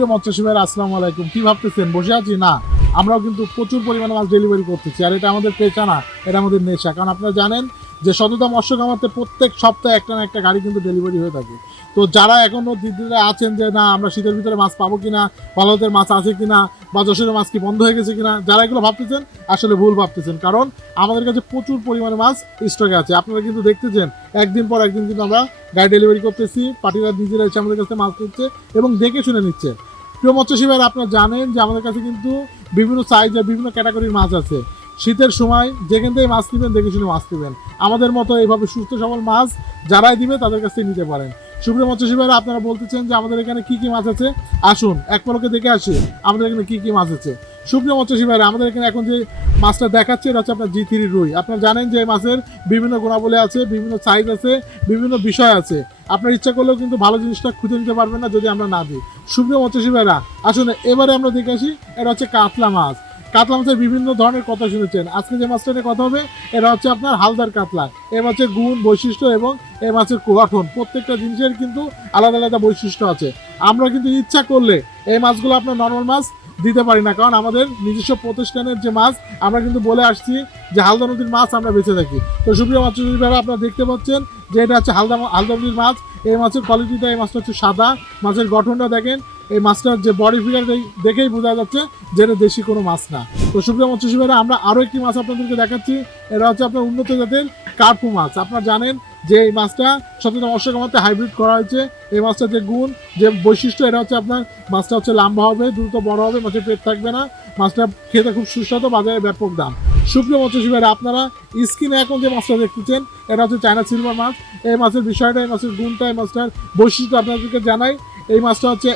সুপ্রিয় মৎস্যজীবী ভাইরা আসসালামু আলাইকুম। কি ভাবতেছেন বসে আছি? না, আমরাও কিন্তু প্রচুর পরিমাণে মাছ ডেলিভারি করতেছি। আর এটা আমাদের পেশা না, এটা আমাদের নেশা। কারণ আপনারা জানেন যে সততা মৎস্য খামারতে প্রত্যেক সপ্তাহে একটা না একটা গাড়ি কিন্তু ডেলিভারি হয়ে থাকে। তো যারা এখনও দ্বিধায় আছেন যে না আমরা শীতের ভিতরে মাছ পাবো কিনা, ভালোদের মাছ আছে কিনা, বা যশোরের মাছ কি বন্ধ হয়ে গেছে কিনা, যারা এগুলো ভাবতেছেন আসলে ভুল ভাবতেছেন। কারণ আমাদের কাছে প্রচুর পরিমাণে মাছ স্টকে আছে। আপনারা কিন্তু দেখতেছেন একদিন পর একদিন কিন্তু আমরা গাড়ি ডেলিভারি করতেছি, পার্টিরা নিজেরা এসে আমাদের কাছে মাছ নিচ্ছে এবং দেখে শুনে নিচ্ছে। প্রিয় মৎস্যজীবী ভাইরা, আপনারা জানেন যে আমাদের কাছে কিন্তু বিভিন্ন সাইজের বিভিন্ন ক্যাটাগরির মাছ আছে। শীতের সময় যেখান থেকে মাছ নেবেন দেখে শুনে মাছ নেবেন। আমাদের মতো এইভাবে সুস্থ সবল মাছ যারাই দিবে তাদের কাছ থেকে নিতে পারেন। সুপ্রিয় মৎস্যজীবী ভাইরা, আপনারা বলতেছেন যে আমাদের এখানে কি কি মাছ আছে, আসুন এক পলকে দেখে আসি আমাদের এখানে কি কি মাছ আছে। সুপ্রিয় মৎস্যজীবী ভাইরা, আমাদের এখানে এখন যে মাছটা দেখাচ্ছে এটা হচ্ছে আপনার G3 রুই। আপনারা জানেন যে এই মাছের বিভিন্ন গুণাবলী আছে, বিভিন্ন সাইজ আছে, বিভিন্ন বিষয় আছে। আপনার ইচ্ছা করলেও কিন্তু ভালো জিনিসটা খুঁজে নিতে পারবেন না যদি আমরা না দিই। সুপ্রিয় মৎস্যজীবী ভাইরা, আসুন এবারে আমরা দেখে আসি। এটা হচ্ছে কাতলা মাছ। কাতলা মাছের বিভিন্ন ধরনের কথা শুনেছেন। আজকে যে মাছটা নিয়ে কথা হবে এটা হচ্ছে আপনার হালদার কাতলা। এই মাছের গুণ, বৈশিষ্ট্য এবং এই মাছের গঠন প্রত্যেকটা জিনিসের কিন্তু আলাদা আলাদা বৈশিষ্ট্য আছে। আমরা কিন্তু ইচ্ছা করলে এই মাছগুলো আপনার নর্মাল মাছ দিতে পারি না, কারণ আমাদের নিজস্ব প্রতিষ্ঠানের যে মাছ আমরা কিন্তু বলে আসছি যে হালদা নদীর মাছ আমরা বেঁচে থাকি। তো সুপ্রিয় মৎস্যজীবী ভাইরা, আপনারা দেখতে পাচ্ছেন যে এটা হচ্ছে হালদা নদীর মাছ। এই মাছের কোয়ালিটিটা, এই মাছটা হচ্ছে সাদা। মাছের গঠনটা দেখেন, এই মাছটার যে বডি ফিগার দেখেই বোঝা যাচ্ছে যে এটা দেশি কোনো মাছ না। তো সুপ্রিয় মৎস্যজীবী ভাইরা, আমরা আরও একটি মাছ আপনাদেরকে দেখাচ্ছি। এটা হচ্ছে আপনার উন্নত জাতের কার্পু মাছ। আপনারা জানেন যে এই মাছটা সচেতন মৎস্য খামারতে হাইব্রিড করা হয়েছে। এই মাছটার যে গুণ, যে বৈশিষ্ট্য, এটা হচ্ছে আপনার মাছটা হচ্ছে লম্বা হবে, দ্রুত বড় হবে, মাছের পেট থাকবে না, মাছটা খেতে খুব সুস্বাদু, বাজারে ব্যাপক দাম। সুপ্রিয় মৎস্যজীবী ভাইরা, আপনারা স্ক্রিনে এখন যে মাছটা দেখতেছেন এটা হচ্ছে চায়না সিলভার মাছ। এই মাছের বিষয়টা, এই মাছের গুণটা, এই মাছটার বৈশিষ্ট্য আপনাদেরকে জানাই। এই মাছটা হচ্ছে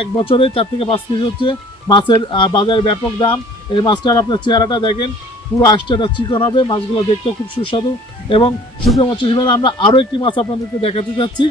এক বছরে 4 থেকে 5 কেজি হচ্ছে মাছের বাজারে ব্যাপক দাম। এই মাছটার আপনার চেহারাটা দেখেন, পুরো আষ্টাটা চিকন হবে, মাছগুলো দেখতেও খুব সুস্বাদু। এবং সুপ্রিয় মৎস্যজীবী ভাইরা, আমরা আরও একটি মাছ আপনাদেরকে দেখাতে চাচ্ছি।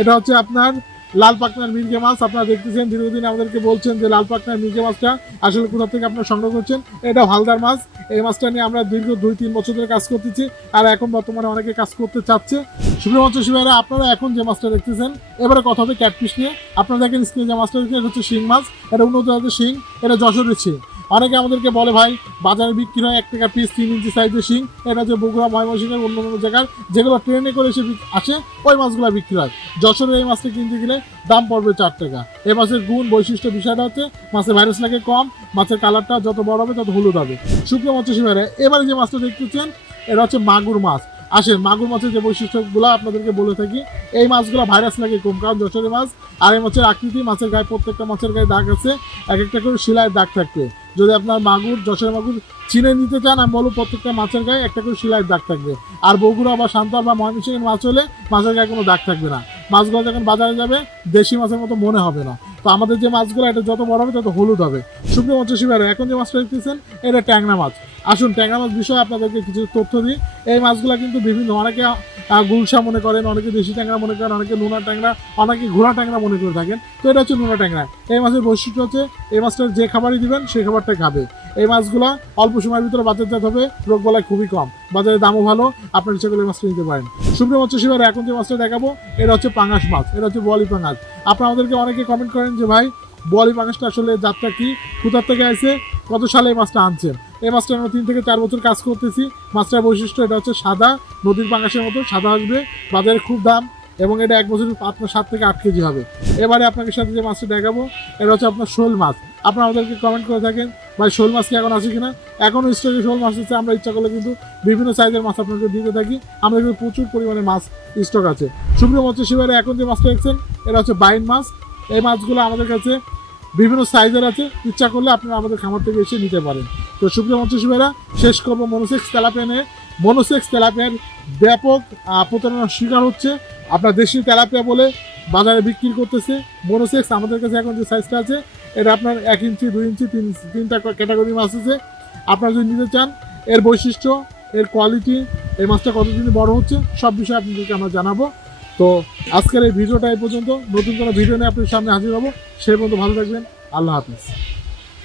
এটা হচ্ছে আপনার লাল পাকনার মির্গে মাছ। আপনারা দেখতেছেন দীর্ঘদিন আমাদেরকে বলছেন যে লাল পাকনার মির্গে মাছটা আসলে কোথা থেকে আপনারা সংগ্রহ করছেন। এটা হালদার মাছ। এই মাছটা নিয়ে আমরা দীর্ঘ 2-3 বছর ধরে কাজ করতেছি, আর এখন বর্তমানে অনেকে কাজ করতে চাচ্ছে। সুপ্রিয় মৎস্যজীবী ভাইরা, আপনারা এখন যে মাছটা দেখতেছেন, এবারে কথা হবে ক্যাটফিশ নিয়ে। আপনারা দেখেন স্ক্রিনে যে মাছটা দেখছেন, এটা হচ্ছে শিং মাছ। এটা উন্নত জাতের শিং, এটা যশোরের শিং। অনেকে আমাদেরকে বলে ভাই বাজারে বিক্রি হয় 1 টাকা পিস 3 ইঞ্চি সাইজের শিং। এটা যে বগুড়া, ময়মনসিংহের অন্য অন্য জায়গার যেগুলো ট্রেনে করে এসে আসে ওই মাছগুলো বিক্রি হয়। যশোরের এই মাছটা কিনতে গেলে দাম পড়বে 4 টাকা। এই মাছের গুণ, বৈশিষ্ট্য, বিষয়টা হচ্ছে মাছের ভাইরাস লাগে কম, মাছের কালারটা যত বড় হবে তত হলুদ হবে। শুকনো মৎস্যজীবী ভাইরা, এবারে যে মাছটা দেখতেছেন এটা হচ্ছে মাগুর মাছ। আসেন মাগুর মাছের যে বৈশিষ্ট্যগুলো আপনাদেরকে বলে থাকি। এই মাছগুলো ভাইরাস লাগে কম, কারণ যশোরের মাছ আর এই মাছের আকৃতি, মাছের গায়ে প্রত্যেকটা মাছের গায়ে দাগ আছে, এক একটা করে শিলায় দাগ থাকবে। যদি আপনার মাগুর, যশোরের মাগুর চিনে নিতে চান, আমি বলবো প্রত্যেকটা মাছের গায়ে একটা করে শিলায় দাগ থাকবে। আর বগুড়া বা সান্তার বা ময়মনসিংহের মাছ হলে মাছের গায়ে কোনো দাগ থাকবে না। মাছগুলো যখন বাজারে যাবে দেশি মাছের মতো মনে হবে না। তো আমাদের যে মাছগুলো এটা যত বড় হবে তত হলুদ হবে। সুপ্রিয় মৎস্যজীবী ভাইরা, এখন যে মাছটা দেখতেছেন এটা ট্যাংরা মাছ। আসুন ট্যাংরা মাছ বিষয়ে আপনাদেরকে কিছু তথ্য দিই। এই মাছগুলো কিন্তু বিভিন্ন, অনেকে গুলশা মনে করেন, অনেকে দেশি ট্যাংরা মনে করেন, অনেকে নোনা ট্যাংরা, অনেকে ঘোড়া ট্যাংরা মনে করে থাকেন। তো এটা হচ্ছে নোনা ট্যাংরা। এই মাছের বৈশিষ্ট্য হচ্ছে এই মাছটার যে খাবারই দিবেন সেই খাবারটাই খাবে। এই মাছগুলো অল্প সময়ের ভিতরে বাজারজাত হবে, রোগ বালাই খুবই কম, বাজারে দামও ভালো। আপনার ইচ্ছা করলে এই মাছটা নিতে পারেন। সুপ্রিয় মৎস্যজীবী ভাইরা, এখন যে মাছটা দেখাবো এটা হচ্ছে পাঙাশ মাছ। এটা হচ্ছে বোয়ালি পাঙাশ। আপনারা আমাদেরকে অনেকে কমেন্ট করেন যে ভাই বোয়ালি পাঙাশটা আসলে জাতটা কি, কোথার থেকে আসে, কত সালে এই মাছটা আনছেন। এই মাছটা আমরা 3 থেকে 4 বছর কাজ করতেছি। মাছটার বৈশিষ্ট্য এটা হচ্ছে সাদা, নদীর পাঙাশের মতো সাদা আসবে, বাজারে খুব দাম, এবং এটা 1 বছর আপনার 7 থেকে 8 কেজি হবে। এবারে আপনাকে সাথে যে মাছটা দেখাবো এটা হচ্ছে আপনার শোল মাছ। আপনারা আমাদেরকে কমেন্ট করে থাকেন ভাই শোল মাছ কি এখন আছে কিনা। এখনও স্টকে শোল মাছ আছে। আমরা ইচ্ছা করলে কিন্তু বিভিন্ন সাইজের মাছ আপনাদের দিতে থাকি। আমাদের কিন্তু প্রচুর পরিমাণে মাছ স্টক আছে। সুপ্রিয় মৎস্যজীবী ভাইরা, এখন যে মাছটা দেখছেন এটা হচ্ছে বাইন মাছ। এই মাছগুলো আমাদের কাছে বিভিন্ন সাইজের আছে, ইচ্ছা করলে আপনারা আমাদের খামার থেকে এসে নিতে পারেন। তো সুপ্রিয় মৎস্যজীবী ভাইরা, শেষ করবো মনোসেক্স তেলাপিয়া নিয়ে। মনোসেক্স তেলাপিয়ার ব্যাপক প্রতারণার শিকার হচ্ছে। আপনার দেশি তেলাপিয়া বলে বাজারে বিক্রি করতেছে। মনোসেক্স আমাদের কাছে এখন যে সাইজটা আছে এটা আপনার 1 ইঞ্চি, 2 ইঞ্চি, 3টা ক্যাটাগরি মাছ আছে। আপনারা যদি নিতে চান, এর বৈশিষ্ট্য, এর কোয়ালিটি, এই মাছটা কতদিন বড় হচ্ছে সব বিষয়ে আপনাদেরকে আমরা জানাবো। তো আজকের এই ভিডিওটা এই পর্যন্ত। নতুন কোনো ভিডিও নিয়ে আপনার সামনে হাজির হবো। সেই পর্যন্ত ভালো থাকবেন। আল্লাহ হাফিজ।